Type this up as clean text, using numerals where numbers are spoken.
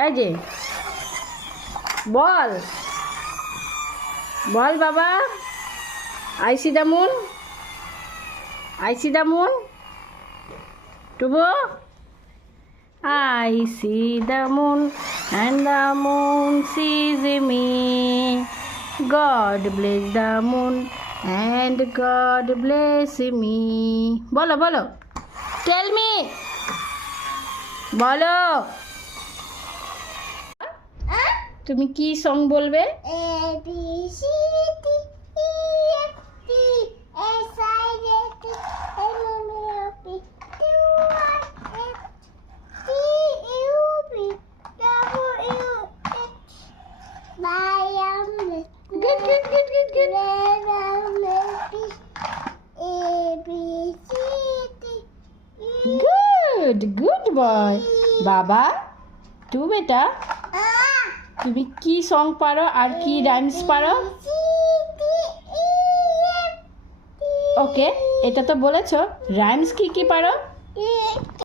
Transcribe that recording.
এই যে বল বল বাবা। I see the moon. I see the moon. Tubo. I see the moon and the moon sees me. God bless the moon and God bless me. বলো বলো। Tell me. বলো। তুমি কি সং বলবে? A B C D E F G H I J K L M N O P Q R S T U V W X Y and Z. Good. A B C D E Good boy. বাবা তু বেটা তুমি কি সং পারো আর কি রাইমস পারো? ওকে এটা তো বলেছো, রাইমস কি কি পারো?